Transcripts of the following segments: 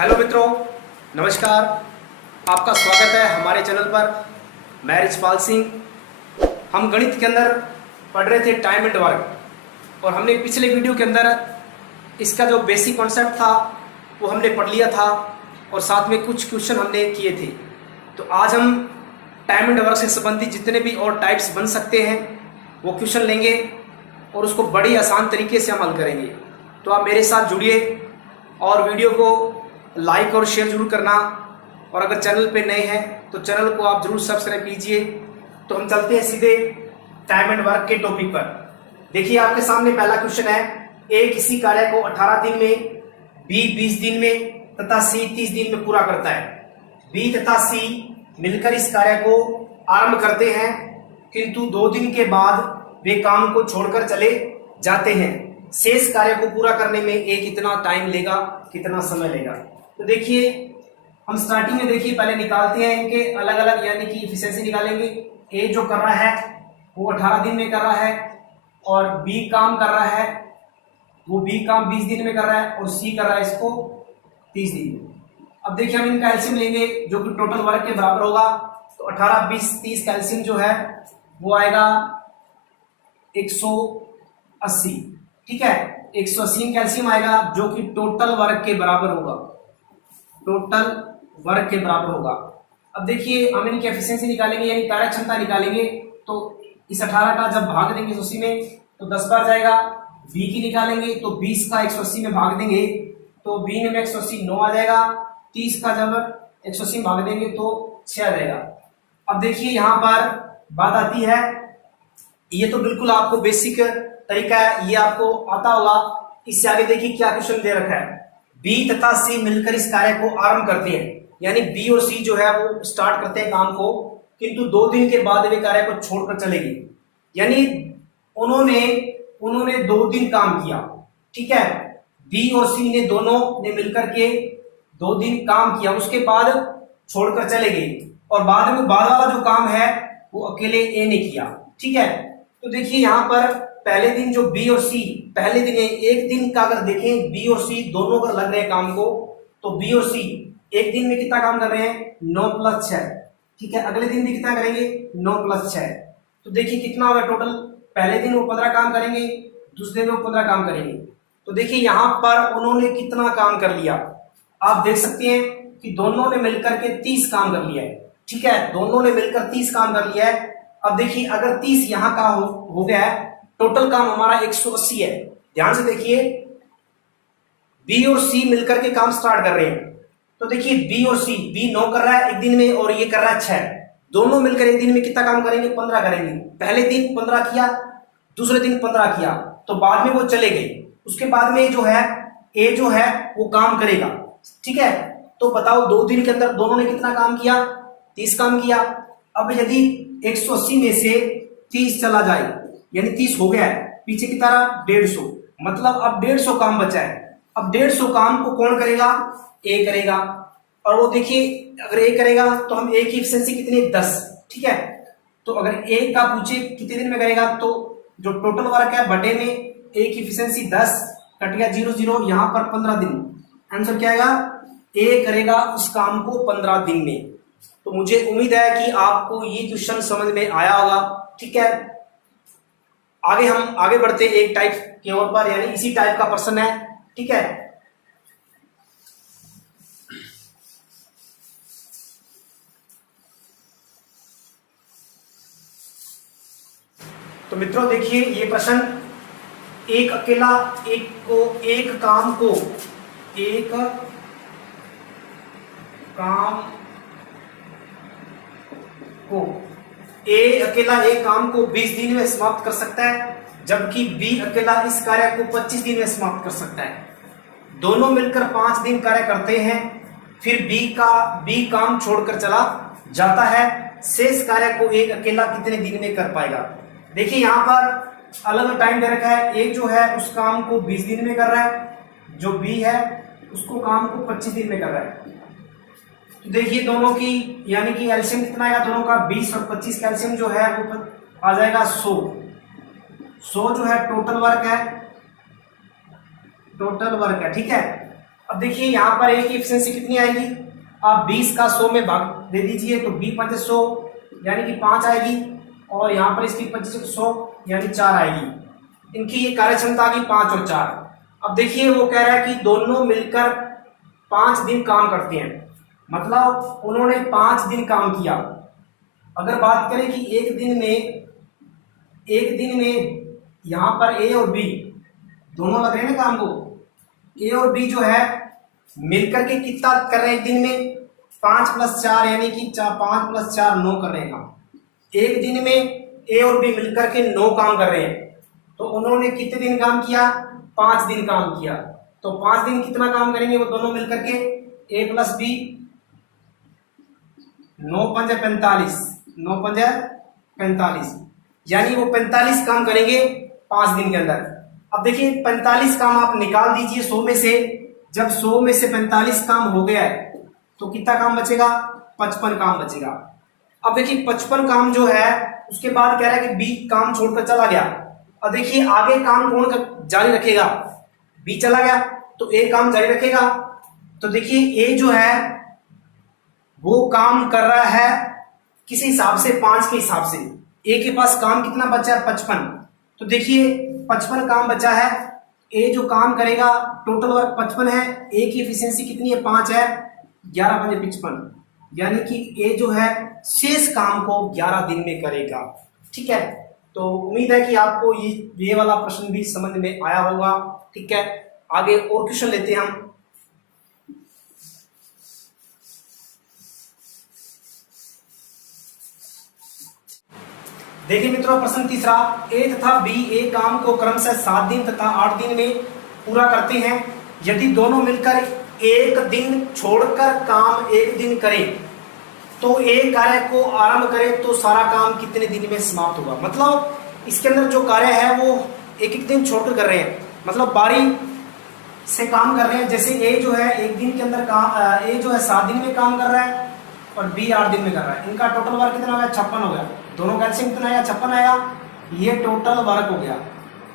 Hello मित्रों, नमस्कार। आपका स्वागत है हमारे चैनल पर। मैं रिचपाल सिंह। हम गणित के अंदर पढ़ रहे थे टाइम एंड वर्क, और हमने पिछले वीडियो के अंदर इसका जो बेसिक कॉन्सेप्ट था वो हमने पढ़ लिया था, और साथ में कुछ क्वेश्चन हमने किए थे। तो आज हम टाइम एंड वर्क से संबंधित जितने भी और टाइप्स बन सकते हैं वो क्वेश्चन लेंगे और उसको बड़ी आसान तरीके से हम हल करेंगे। तो आप मेरे साथ जुड़िए और वीडियो को लाइक और शेयर जरूर करना, और अगर चैनल पे नए हैं तो चैनल को आप जरूर सब्सक्राइब कीजिए। तो हम चलते हैं सीधे टाइम एंड वर्क के टॉपिक पर। देखिए, आपके सामने पहला क्वेश्चन है, ए किसी कार्य को 18 दिन में, बी 20 दिन में तथा सी 30 दिन में पूरा करता है। बी तथा सी मिलकर इस कार्य को आरंभ करते हैं, किंतु 2 दिन के बाद वे काम को छोड़कर चले जाते हैं। शेष कार्य को पूरा करने में ए कितना टाइम लेगा, कितना समय लेगा। तो देखिए, हम स्टार्टिंग में देखिए पहले निकालते हैं इनके अलग अलग, यानी कि इफिशिएंसी निकालेंगे। ए जो कर रहा है वो 18 दिन में कर रहा है, और बी काम कर रहा है, वो बी काम 20 दिन में कर रहा है, और सी कर रहा है इसको 30 दिन में। अब देखिए, हम इनका एलसीएम लेंगे जो कि टोटल वर्क के बराबर होगा। तो 18, 20, 30 का एलसीएम जो है वो आएगा 180। ठीक है, 180 का एलसीएम आएगा जो कि टोटल वर्क के बराबर होगा, टोटल वर्क के बराबर होगा। अब देखिए, हम इनकी एफिशिएंसी निकालेंगे यानी कार्य क्षमता निकालेंगे। तो इस 18 का जब भाग देंगे 180 में तो 10 बार जाएगा। बी की निकालेंगे तो 20 का 180 में भाग देंगे तो बी में 180 9 आ जाएगा। 30 का जब 180 में भाग देंगे तो 6 आ जाएगा। अब देखिए, यहाँ पर बात आती है, ये तो बिल्कुल आपको बेसिक तरीका है, ये आपको आता होगा। इससे आगे देखिए क्या क्वेश्चन दे रखा है, बी तथा सी मिलकर इस कार्य को आरंभ करते हैं। यानी बी और सी जो है वो स्टार्ट करते हैं काम को, किंतु 2 दिन के बाद वे कार्य को छोड़कर चलेंगे। यानी उन्होंने 2 दिन काम किया। ठीक है, बी और सी ने दोनों ने मिलकर के 2 दिन काम किया, उसके बाद छोड़कर चले गए, और बाद वाला जो काम है वो अकेले ए ने किया। ठीक है, तो देखिए यहाँ पर पहले दिन जो बी और सी, पहले दिन एक दिन का अगर देखें, बी और सी दोनों अगर लग रहे हैं काम को, तो बी और सी एक दिन में कितना काम कर रहे हैं, 9 + 6। ठीक है, अगले दिन भी कितना करेंगे, 9 + 6। तो देखिए कितना होगा टोटल, पहले दिन वो 15 काम करेंगे, दूसरे दिन वो 15 काम करेंगे। तो देखिए यहाँ पर उन्होंने कितना काम कर लिया, आप देख सकते हैं कि दोनों ने मिलकर के 30 काम कर लिया है। ठीक है, दोनों ने मिलकर 30 काम कर लिया है। अब देखिए, अगर 30 यहाँ का हो गया है, टोटल काम हमारा 180 है। ध्यान से देखिए, बी और सी मिलकर के काम स्टार्ट कर रहे हैं। तो देखिए, बी और सी, बी 9 कर रहा है एक दिन में और ये कर रहा है 6। दोनों मिलकर एक दिन में कितना काम करेंगे, 15 करेंगे। पहले दिन 15 किया, दूसरे दिन 15 किया, तो बाद में वो चले गए। उसके बाद में जो है ए जो है वो काम करेगा। ठीक है, तो बताओ 2 दिन के अंदर दोनों ने कितना काम किया, 30 काम किया। अब यदि 180 में से 30 चला जाए, यानी 30 हो गया है, पीछे की तरह 150, मतलब अब 150 काम बचा है। अब 150 काम को कौन करेगा, ए करेगा। और वो देखिए, अगर ए करेगा तो हम ए की एफिशिएंसी कितनी, 10। ठीक है, तो अगर ए का पूछे कितने दिन में करेगा, तो जो टोटल वर्क है बटे में ए की एफिशिएंसी 10 कट गया 0 0, यहां पर 15 दिन। आंसर क्या आएगा, ए करेगा उस काम को 15 दिन में। तो मुझे उम्मीद है कि आपको ये क्वेश्चन समझ में आया होगा। ठीक है, आगे हम आगे बढ़ते एक टाइप के और पर, यानी इसी टाइप का प्रश्न है। ठीक है, तो मित्रों देखिए, ये प्रश्न, एक अकेला एक काम को ए अकेला एक काम को 20 दिन में समाप्त कर सकता है, जबकि बी अकेला इस कार्य को 25 दिन में समाप्त कर सकता है। दोनों मिलकर 5 दिन कार्य करते हैं, फिर बी काम छोड़कर चला जाता है। शेष कार्य को एक अकेला कितने दिन में कर पाएगा। देखिए, यहाँ पर अलग अलग टाइम दे रखा है। एक जो है उस काम को 20 दिन में कर रहा है, जो बी है उसको काम को 25 दिन में कर रहा है। तो देखिए दोनों की, यानी कि एलसीएम कितना आएगा दोनों का, 20 और 25 का एलसीएम जो है वो आ जाएगा 100। 100 जो है टोटल वर्क है। ठीक है, अब देखिए यहाँ पर ए की एफिशिएंसी कितनी आएगी, आप 20 का 100 में भाग दे दीजिए तो 20×5 100 यानी कि 5 आएगी, और यहाँ पर इसकी 25×100 यानी 4 आएगी। इनकी ये कार्य क्षमता आ गई 5 और 4। अब देखिए वो कह रहा है कि दोनों मिलकर 5 दिन काम करते हैं, मतलब उन्होंने 5 दिन काम किया। अगर बात करें कि एक दिन में यहाँ पर ए और बी दोनों लग रहे हैं ना काम को, ए और बी जो है मिलकर के कितना कर रहे हैं एक दिन में, 5 + 4 यानी कि 5 + 4 9 कर रहे हैं काम। एक दिन में ए और बी मिलकर के 9 काम कर रहे हैं, तो उन्होंने कितने दिन काम किया, 5 दिन काम किया। तो 5 दिन कितना काम करेंगे वो दोनों मिलकर के, ए + बी 9 × 5 = 45, 9 × 5 = 45, यानी वो 45 काम करेंगे 5 दिन के अंदर। अब देखिए 45 काम आप निकाल दीजिए 100 में से, जब 100 में से 45 काम हो गया है तो कितना काम बचेगा, 55 काम बचेगा। अब देखिए 55 काम जो है उसके बाद कह रहा है कि बी काम छोड़कर चला गया। अब देखिए आगे काम कौन जारी रखेगा, बी चला गया तो ए काम जारी रखेगा। तो देखिए ए जो है वो काम कर रहा है किस हिसाब से, 5 के हिसाब से। ए के पास काम कितना बचा है, 55। तो देखिए 55 काम बचा है, ए जो काम करेगा टोटल वर्क 55 है, ए की एफिशिएंसी कितनी है, 5 है, 11 × 5 = 55, यानी कि ए जो है शेष काम को 11 दिन में करेगा। ठीक है, तो उम्मीद है कि आपको ये वाला प्रश्न भी समझ में आया होगा। ठीक है, आगे और क्वेश्चन लेते हैं हम। देखिए मित्रों प्रश्न तीसरा, ए तथा बी ए काम को क्रमशः 7 दिन तथा 8 दिन में पूरा करते हैं। यदि दोनों मिलकर एक दिन छोड़कर काम एक दिन करें तो ए कार्य को आरंभ करें तो सारा काम कितने दिन में समाप्त होगा। मतलब इसके अंदर जो कार्य है वो एक एक दिन छोड़कर कर रहे हैं, मतलब बारी से काम कर रहे हैं। जैसे ए जो है एक दिन के अंदर काम, ए जो है 7 दिन में काम कर रहा है और बी 8 दिन में कर रहा है। इनका टोटल वर्क कितना हो गया, 56 हो गया। दोनों कैल्शियम कितना आया, 56 आएगा, ये टोटल वर्क हो गया।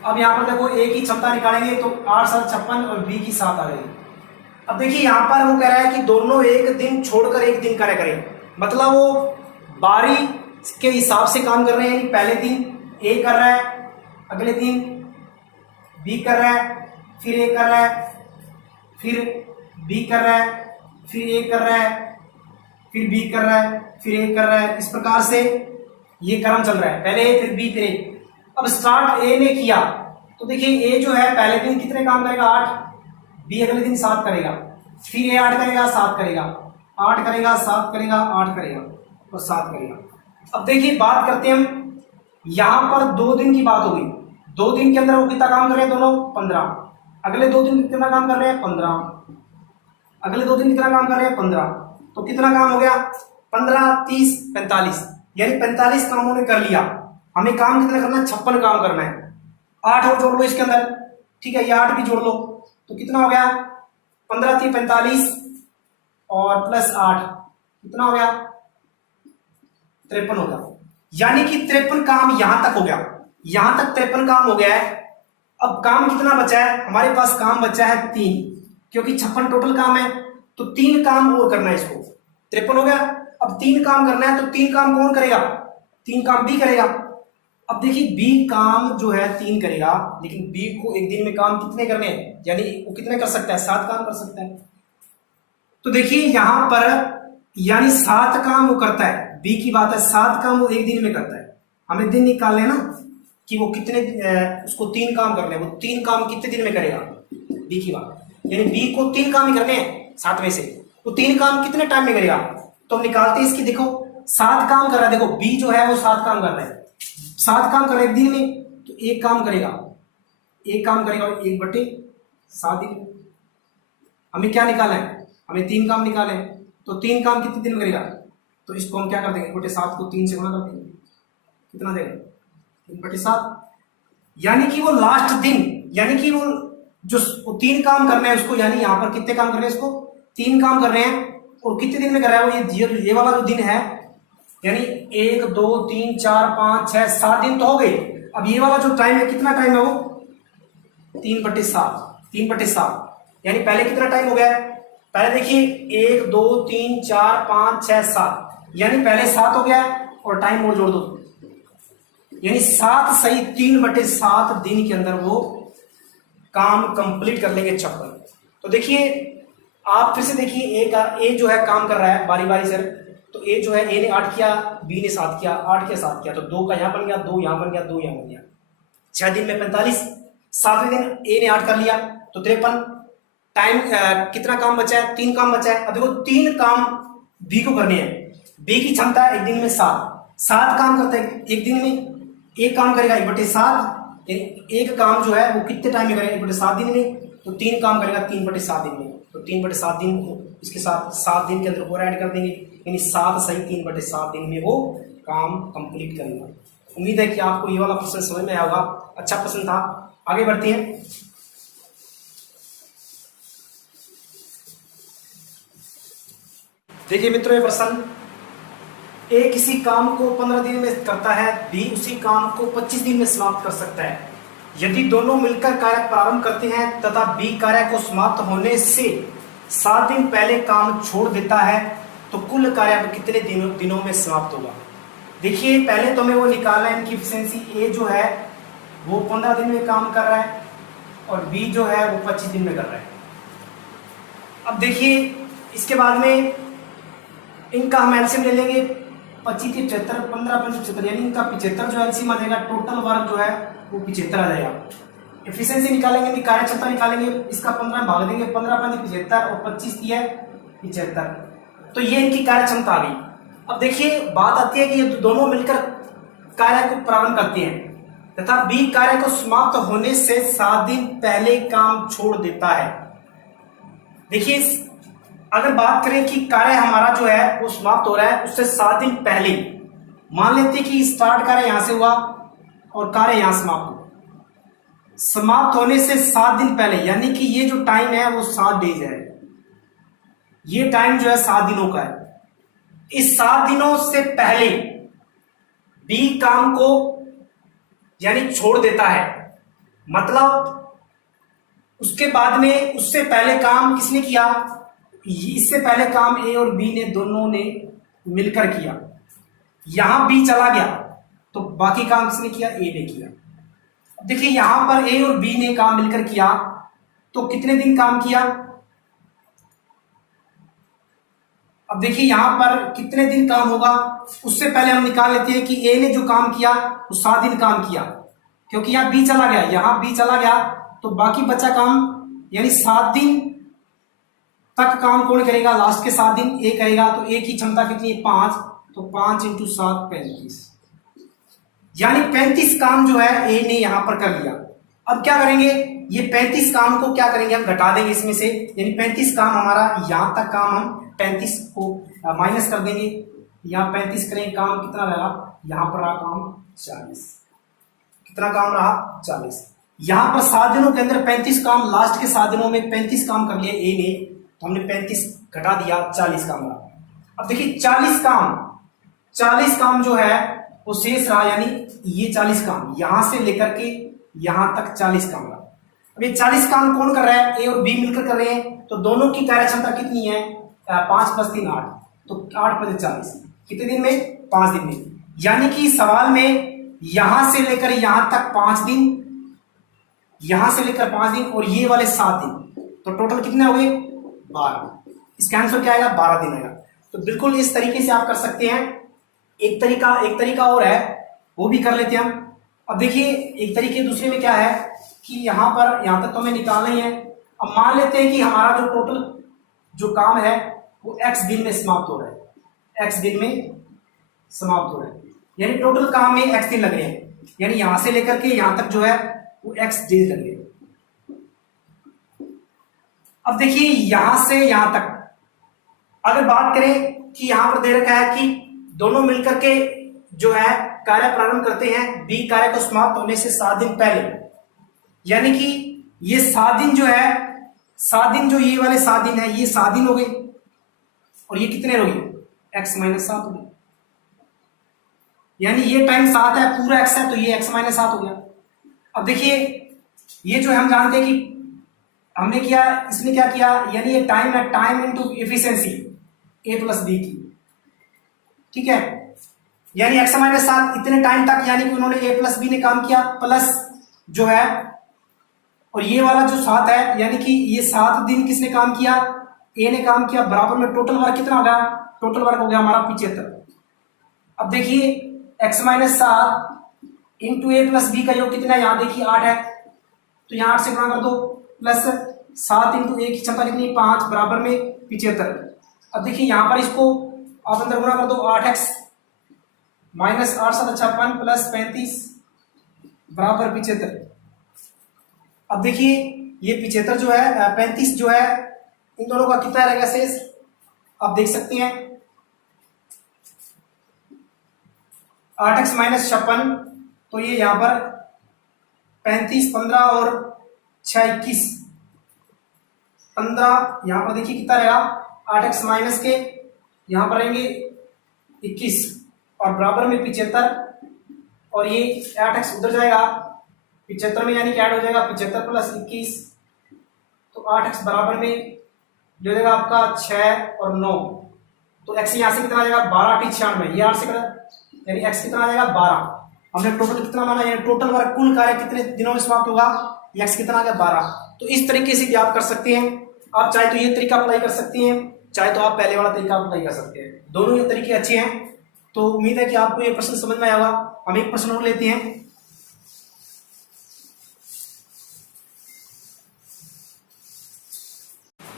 अब यहाँ पर देखो ए की क्षमता निकालेंगे तो 8 × 7 = 56 और बी की 7 आ गई। अब देखिए यहाँ पर वो कह रहा है कि दोनों एक दिन छोड़कर एक दिन कार्य करें, मतलब वो बारी के हिसाब से काम कर रहे हैं। यानी पहले दिन ए कर रहा है, अगले दिन बी कर रहा है, फिर ए कर रहा है, फिर बी कर रहा है, फिर ए कर रहा है, फिर बी कर रहा है, फिर ए कर रहा है। इस प्रकार से ये क्रम चल रहा है, पहले ए फिर बी फिर ए। अब स्टार्ट ए ने किया तो देखिए ए जो है पहले दिन कितने काम करेगा, 8, बी अगले दिन 7 करेगा, फिर ए 8 करेगा, 7 करेगा, 8 करेगा, 7 करेगा, 8 करेगा और 7 करेगा। अब देखिए बात करते हैं हम, यहां पर 2 दिन की बात हो गई। 2 दिन के अंदर वो कितना काम कर रहे हैं दोनों, 15। अगले 2 दिन कितना काम कर रहे हैं, 15। अगले 2 दिन कितना काम कर रहे हैं, 15। तो कितना काम हो गया, 15, 30, 45, यानी 45 काम उन्होंने कर लिया। हमें काम कितना करना है, 56 काम करना है। 8 और जोड़ लो इसके अंदर, ठीक है, ये 8 भी जोड़ लो तो कितना हो गया, 15 × 3 = 45 और +8 कितना हो गया, 53 हो गया। यानी कि 53 काम यहां तक हो गया, यहां तक 53 काम हो गया है। अब काम कितना बचा है, हमारे पास काम बचा है 3, क्योंकि 56 टोटल काम है तो 3 काम और करना है इसको। 53 हो गया, अब 3 काम करना है तो 3 काम कौन करेगा, 3 काम बी करेगा। अब देखिए बी काम जो है 3 करेगा, लेकिन बी को एक दिन में काम कितने करने हैं, यानी वो कितने कर सकता है, 7 काम कर सकता है। तो देखिए यहां पर यानी 7 काम वो करता है, बी की बात है, 7 काम वो एक दिन में करता है। हमें दिन निकाल लेना कि वो कितने, उसको 3 काम करने, वो 3 काम कितने दिन में करेगा, बी की बात, यानी बी को 3 काम ही करने हैं 7 में से, वो 3 काम कितने टाइम में करेगा। तो हम निकालते हैं इसकी, देखो 7 काम कर रहा है, देखो बी जो है वो 7 काम कर रहा है, 7 काम कर रहा है एक दिन में, तो 1 काम करेगा, 1 काम करेगा 1/7 दिन। हमें क्या निकालना है, हमें 3 काम निकाले, तो 3 काम कितने दिन में करेगा, तो इसको हम क्या कर देंगे, 1/7 को 3 से गुणा कर देंगे, कितना देगा, 3/7। यानी कि वो लास्ट दिन, यानी कि वो जो 3 काम करने हैं उसको, यानी यहां पर कितने काम कर रहे हैं, इसको 3 काम कर रहे हैं और कितने दिन में कर रहा है वो, ये वाला जो दिन है, यानी 1, 2, 3, 4, 5, 6, 7 दिन तो हो गए। अब ये वाला जो टाइम है कितना टाइम है वो, 3/7, 3/7, यानी पहले कितना टाइम हो गया है, पहले देखिए 1 2 3 4 5 6 7, यानी पहले 7 हो गया है और टाइम और जोड़ दो, यानी 7 सही 3/7 दिन के अंदर वो काम कंप्लीट कर लेंगे 56। तो देखिए आप फिर से देखिए ए जो है काम कर रहा है बारी बारी से, तो ए जो है ए ने 8 किया, बी ने 7 किया, 8 किया 7 किया, तो 2 का यहां बन गया, 2 यहां बन गया, 2 यहां बन गया, 6 दिन में 45। 7वें दिन ए ने 8 कर लिया तो 53। टाइम कितना काम बचा है, 3 काम बचा है। अब देखो 3 काम बी को करने हैं, बी की क्षमता है एक दिन में 7 काम करता है एक दिन में, एक काम करेगा 1/7, एक काम जो है वो कितने टाइम में करेगा 1/7 दिन में, तो 3 काम करेगा 3/7 दिन में, तो 3/7 दिन इसके साथ 7 दिन के अंदर और ऐड कर देंगे, यानी 7 सही 3/7 दिन में वो काम कंप्लीट करेगा। उम्मीद है कि आपको ये वाला प्रश्न समझ में आया होगा, अच्छा प्रश्न था। आगे बढ़ते हैं। देखिए मित्रों, ये प्रश्न, ए किसी काम को 15 दिन में करता है, बी उसी काम को 25 दिन में समाप्त कर सकता है। यदि दोनों मिलकर कार्य प्रारंभ करते हैं तथा बी कार्य को समाप्त होने से 7 दिन पहले काम छोड़ देता है, तो कुल कार्य कितने दिनों में समाप्त होगा। देखिए पहले तो हमें वो निकालना है, इनकी एफिशिएंसी। ए जो है वो 15 दिन में काम कर रहा है और बी जो है वो 25 दिन में कर रहा है। अब देखिए इसके बाद में इनका हम एलसीएम ले लेंगे, 25 के 75, 15 75, यानी इनका 75 जो एलसीएम आ जाएगा, टोटल वर्क जो है वो 75 आ जाएगा। एफिशिएंसी निकालेंगे, इनकी कार्य क्षमता निकालेंगे, इसका 15 में भाग देंगे, 15 5 75 और 25 दिया 75, तो ये इनकी कार्य क्षमता आ गई। अब देखिए बात आती है कि ये दोनों मिलकर कार्य को प्रारंभ करते हैं तथा बी कार्य को समाप्त होने से 7 दिन पहले काम छोड़ देता है। देखिए अगर बात करें कि कार्य हमारा जो है वो समाप्त हो रहा है उससे 7 दिन पहले, मान लेते हैं कि स्टार्ट कार्य यहां से हुआ और कार्य यहां समाप्त हुआ, समाप्त होने से 7 दिन पहले, यानी कि ये जो टाइम है वो 7 डेज है, ये टाइम जो है 7 दिनों का है। इस 7 दिनों से पहले बी काम को यानी छोड़ देता है, मतलब उसके बाद में उससे पहले काम किसने किया, इससे पहले काम ए और बी ने दोनों ने मिलकर किया, यहां बी चला गया तो बाकी काम किसने किया, ए ने किया। देखिए यहां पर ए और बी ने काम मिलकर किया तो कितने दिन काम किया, अब देखिए यहां पर कितने दिन काम होगा, उससे पहले हम निकाल लेते हैं कि ए ने जो काम किया वो 7 दिन काम किया, क्योंकि यहां बी चला गया, यहां बी चला गया तो बाकी बचा काम, यानी 7 दिन तक काम कौन करेगा, लास्ट के 7 दिन ए करेगा। तो ए की क्षमता कितनी है, 5, तो 5 × 7 35, यानी 35 काम जो है ए ने यहां पर कर लिया। अब क्या करेंगे, ये 35 काम को क्या करेंगे, हम घटा देंगे इसमें से, यानी 35 काम हमारा यहां तक काम हम 35 को माइनस कर देंगे, यहां 35 करेंगे, काम कितना रहा, यहां पर रहा काम 40, कितना काम रहा 40। यहां पर 7 दिनों के अंदर 35 काम, लास्ट के 7 दिनों में 35 काम कर लिया ए ने, तो हमने 35 घटा दिया, 40 काम रहा। अब देखिए 40 काम जो है वो शेष रहा, यानी ये 40 काम यहां से लेकर के यहां तक 40 काम रहा। अब ये 40 काम कौन कर रहा है, ए और बी मिलकर कर रहे हैं, तो दोनों की कार्य क्षमता कितनी है, 5 + 3 8, तो 8 × 40, कितने दिन में, 5 दिन में। यानी कि सवाल में यहां से लेकर यहां तक 5 दिन, यहां से लेकर 5 दिन और ये वाले 7 दिन, तो टोटल कितने हो गए, 12। इसका आंसर क्या आएगा, 12 दिन आएगा। तो बिल्कुल इस तरीके से आप कर सकते हैं। एक तरीका और है, वो भी कर लेते हैं हम। अब देखिए एक तरीके दूसरे में क्या है कि यहां तक तो हमें निकालना ही है। अब मान लेते हैं कि हमारा जो टोटल जो काम है वो x दिन में समाप्त हो रहा है, x दिन में समाप्त हो रहा है, यानी टोटल काम में x दिन लग रहे हैं, यानी यहां से लेकर के यहां तक जो है वो x डेज लग रहे हैं। अब देखिए यहां से यहां तक अगर बात करें कि यहां पर दे रखा है कि दोनों मिलकर के जो है कार्य प्रारंभ करते हैं, बी कार्य को समाप्त होने से 7 दिन पहले, यानी कि ये 7 दिन जो है, 7 दिन जो ये वाले 7 दिन है, ये 7 दिन हो गए और ये कितने हो गए, x - 7 हो गए, यानी ये टाइम 7 है, पूरा x है, तो ये x - 7 हो गया। अब देखिए ये जो है हम जानते हैं कि हमने किया, इसने क्या किया, यानी ये टाइम है, टाइम इनटू एफिशिएंसी ए प्लस बी की, ठीक है। यानी x माइनस 7 इतने टाइम तक, यानी कि उन्होंने ए प्लस बी ने काम किया, प्लस जो है, और ये वाला जो 7 है, यानी कि ये 7 दिन किसने काम किया, ए ने काम किया, बराबर में टोटल वर्क कितना हो गया, टोटल वर्क हो गया हमारा 75। अब देखिए x माइनस 7 इंटू ए प्लस बी का योग कितना है, यहां देखिए 8 है, तो यहां 8 से गुणा कर दो, प्लस 7 इंटू ए की क्षमता कितनी, 5 बराबर में 75। अब देखिए यहां पर इसको आप अंदर गुणा कर दो, 8x माइनस 8 7 56 प्लस 35 बराबर 75। अब देखिए ये 75 जो है 35 जो है, इन दोनों का कितना रहेगा शेष, आप देख सकते हैं 8x माइनस 56, तो ये यहां पर 35 15 और 6 21 15, यहां पर देखिए कितना रहेगा 8x माइनस के यहां पर रहेंगे 21 और बराबर में 75, और ये 8x उधर जाएगा 75 में, यानी कि ऐड हो जाएगा 75 प्लस 21, तो 8x बराबर में जो देगा आपका 6 और 9, तो x यहां से कितना आ जाएगा 12 × 96, ये 8 से यानी x कितना आ जाएगा 12। हमने टोटल कितना माना, यानी टोटल वर्क कुल कार्य कितने दिनों में समाप्त होगा, x कितना आ गया 12। तो इस तरीके से भी आप कर सकते हैं, आप चाहे तो ये तरीका अप्लाई कर सकते हैं, चाहे तो आप पहले वाला तरीका अप्लाई कर सकते हैं, दोनों ये तरीके अच्छे हैं। तो उम्मीद है कि आपको ये प्रश्न समझ में आया होगा। हम एक प्रश्न और लेते हैं।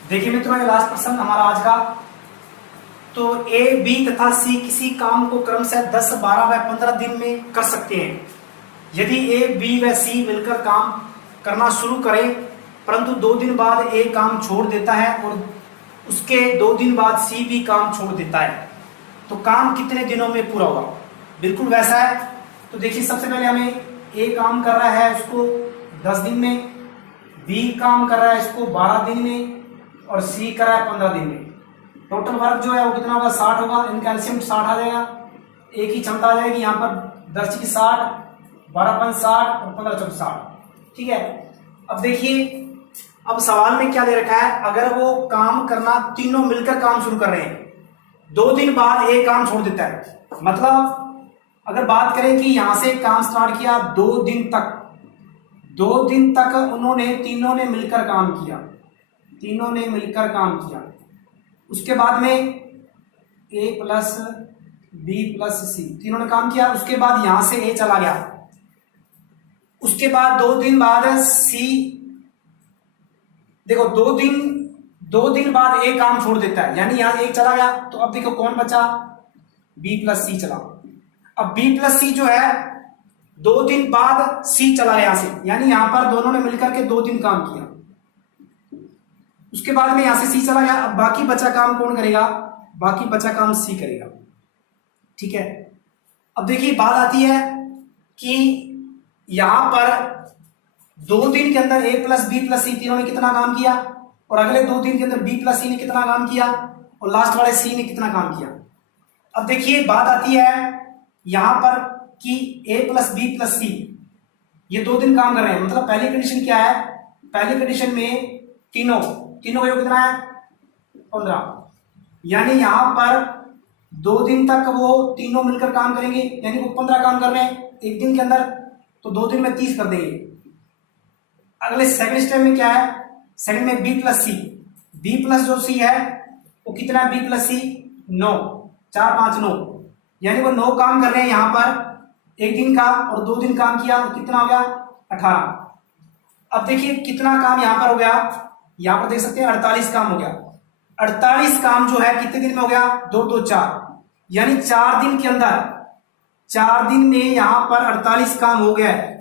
देखिए मित्रों, ये लास्ट प्रश्न हमारा आज का। तो ए बी तथा सी किसी काम को क्रमशः 10 12 व 15 दिन में कर सकते हैं। यदि ए बी व सी मिलकर काम करना शुरू करें, परंतु 2 दिन बाद ए काम छोड़ देता है और उसके 2 दिन बाद सी भी काम छोड़ देता है, तो काम कितने दिनों में पूरा होगा। बिल्कुल वैसा है। तो देखिए सबसे पहले हमें ए काम कर रहा है उसको 10 दिन में, बी काम कर रहा है इसको 12 दिन में, और सी कर रहा है 15 दिन में। टोटल वर्क जो है वो कितना होगा 60 होगा, इनका एलसीएम 60 आ जाएगा, एक ही क्षमता आ जाएगी यहाँ पर 10 की 60, 12 5 60 और 15 4 60, ठीक है। अब देखिए अब सवाल में क्या दे रखा है, अगर वो काम करना तीनों मिलकर काम शुरू कर रहे हैं, 2 दिन बाद एक काम छोड़ देता है, मतलब अगर बात करें कि यहां से काम स्टार्ट किया 2 दिन तक, 2 दिन तक उन्होंने तीनों ने मिलकर काम किया, तीनों ने मिलकर काम किया, उसके बाद में ए प्लस बी प्लस सी तीनों ने काम किया, उसके बाद यहां से ए चला गया, उसके बाद 2 दिन बाद सी, देखो 2 दिन बाद ए काम छोड़ देता है, यानी यहां एक चला गया, तो अब देखो कौन बचा, बी प्लस सी चला। अब बी प्लस सी जो है 2 दिन बाद सी चला गया यहां से, यानी यहां पर दोनों ने मिलकर के 2 दिन काम किया, उसके बाद में यहां से सी चला गया। अब बाकी बचा काम कौन करेगा, बाकी बचा काम सी करेगा, ठीक है। अब देखिए बात आती है कि यहां पर 2 दिन के अंदर ए प्लस बी प्लस सी तीनों ने कितना काम किया, और अगले 2 दिन के अंदर बी प्लस सी ने कितना काम किया, और लास्ट वाले सी ने कितना काम किया। अब देखिए बात आती है यहां पर कि ए प्लस बी प्लस सी ये 2 दिन काम कर रहे हैं, मतलब पहली कंडीशन क्या है, पहली कंडीशन में तीनों का योग कितना है 15, यानी यहां पर 2 दिन तक वो तीनों मिलकर काम करेंगे, यानी वो 15 काम कर रहे हैं एक दिन के अंदर, तो 2 दिन में 30 कर देंगे। अगले सेकंड स्टेप में क्या है, सेकंड में बी प्लस सी, बी प्लस जो सी है वो कितना है, बी प्लस सी 9, 4 5 9, यानी वो 9 काम कर रहे हैं यहां पर एक दिन का, और 2 दिन काम किया तो कितना हो गया 18। अब देखिए कितना काम यहां पर हो गया, यहां पर देख सकते हैं 48 काम हो गया। 48 काम जो है कितने दिन में हो गया, 2 2 4, यानी 4 दिन के अंदर, 4 दिन में यहां पर 48 काम हो गया है।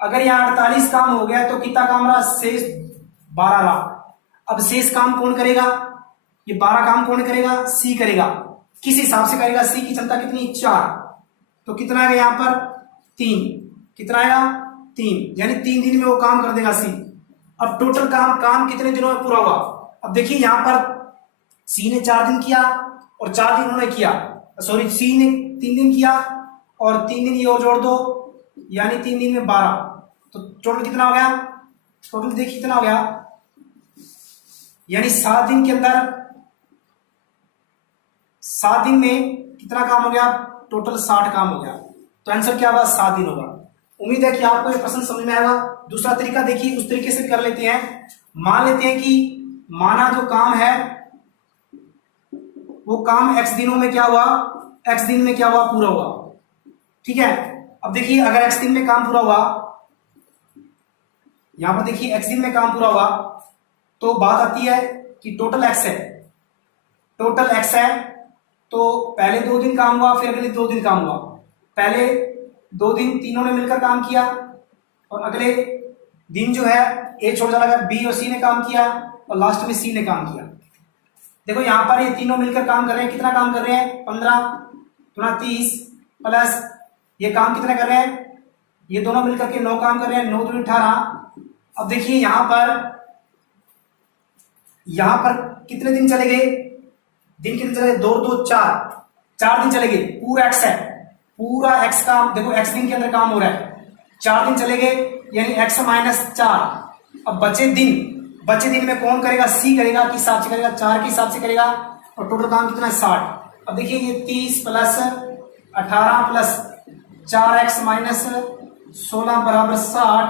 अगर यहां 48 काम हो गया तो कितना काम रहा, शेष 12 रहा। अब शेष काम कौन करेगा, ये 12 काम कौन करेगा, सी करेगा। किस हिसाब से करेगा, सी की क्षमता कितनी 4, तो कितना आएगा यहां पर 3, कितना आएगा 3, यानी 3 दिन में वो काम कर देगा सी। अब टोटल काम कितने दिनों में पूरा हुआ। अब देखिए यहां पर सी ने 4 दिन किया और 4 दिन उन्होंने किया, सॉरी सी ने 3 दिन किया और 3 दिन ये और जोड़ दो, यानी 3 दिन में 12, तो टोटल कितना हो गया, टोटल देखिए कितना हो गया यानी 7 दिन के अंदर 7 दिन में कितना काम हो गया, टोटल 60 काम हो गया। तो आंसर क्या होगा, 7 दिन होगा। उम्मीद है कि आपको ये प्रश्न समझ में आएगा। दूसरा तरीका देखिए, उस तरीके से कर लेते हैं। मान लेते हैं कि माना जो काम है वो काम x दिनों में क्या हुआ, x दिन में क्या हुआ, पूरा हुआ। ठीक है, अब देखिए अगर x दिन में काम पूरा हुआ, यहां पर देखिए x दिन में काम पूरा हुआ, तो बात आती है कि टोटल x है, टोटल x है। तो पहले 2 दिन काम हुआ, फिर अगले 2 दिन काम हुआ। पहले 2 दिन तीनों ने मिलकर काम किया, और अगले दिन जो है ए छोड़ जाएगा, बी और सी ने काम किया, और लास्ट में सी ने काम किया। देखो यहां पर ये तीनों मिलकर काम कर रहे हैं, कितना काम कर रहे हैं, 15 गुणा 30 प्लस ये काम कितना कर रहे हैं, ये दोनों मिलकर के 9 काम कर रहे हैं, 9 दूनी 18। अब देखिए यहां पर कितने दिन चले गए, दिन कितने चले गए, 2 2 4 दिन चले गए। पूरा एक्स है, पूरा एक्स का देखो एक्स दिन के अंदर काम हो रहा है, 4 दिन चले गए, यानी एक्स माइनस 4। अब बचे दिन में कौन करेगा, सी करेगा, किस हिसाब से करेगा, 4 के हिसाब से करेगा। और टोटल काम कितना है, 60। अब देखिए ये 30 प्लस 18 प्लस 4x माइनस 16 बराबर 60,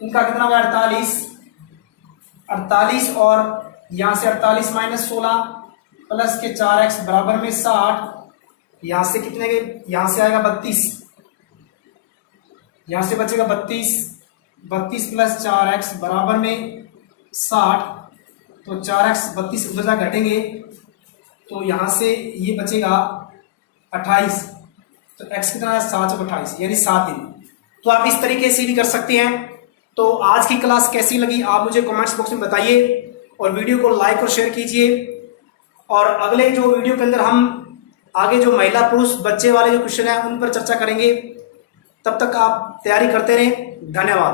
इनका कितना होगा 48, और यहां से 48 माइनस 16 प्लस के 4x बराबर में 60, यहां से कितने के, यहां से आएगा 32, यहां से बचेगा 32 प्लस 4x बराबर में 60। तो 4x 32 उधर घटेंगे, तो यहां से ये बचेगा 28। तो x कितना है, 7 और 28, यानी 7 दिन। तो आप इस तरीके से भी कर सकते हैं। तो आज की क्लास कैसी लगी आप मुझे कमेंट्स बॉक्स में बताइए, और वीडियो को लाइक और शेयर कीजिए। और अगले जो वीडियो के अंदर हम आगे जो महिला पुरुष बच्चे वाले जो क्वेश्चन है उन पर चर्चा करेंगे। तब तक आप तैयारी करते रहें। धन्यवाद।